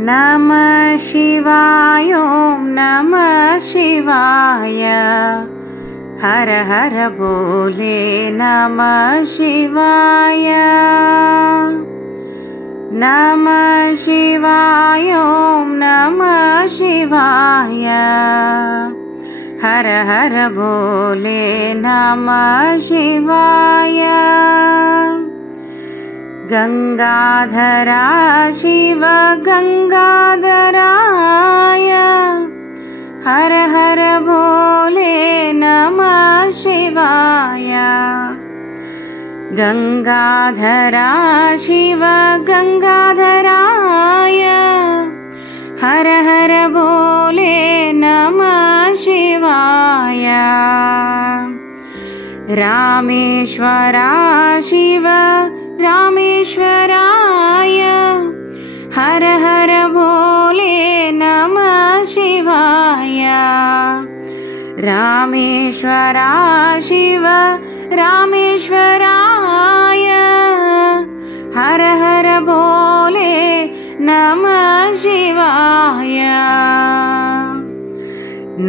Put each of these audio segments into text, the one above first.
नमः शिवाय ॐ नमः शिवाय। हर हर बोले नमः शिवाय। नमः शिवाय ॐ नमः शिवाय। हर हर बोले नमः शिवाय। गंगाधरा शिव गंगाधराय। हर हर बोले नमः शिवाय। गंगाधरा शिव गंगाधराय। हर हर बोले नमः शिवाय। रामेश्वरा शिव रामेश्वराय। हर हर बोले नमः शिवाय। रामेश्वरा शिव रामेश्वराय। हर हर बोले नमः शिवाय।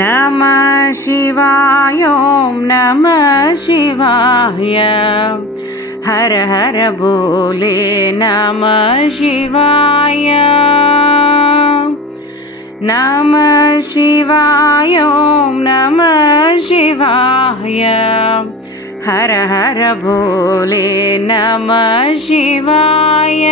नमः शिवाय ॐ नमः शिवाय। हर हर बोले नमः शिवाय। नमः शिवाय ॐ नमः शिवाय। हर हर बोले नमः शिवाय।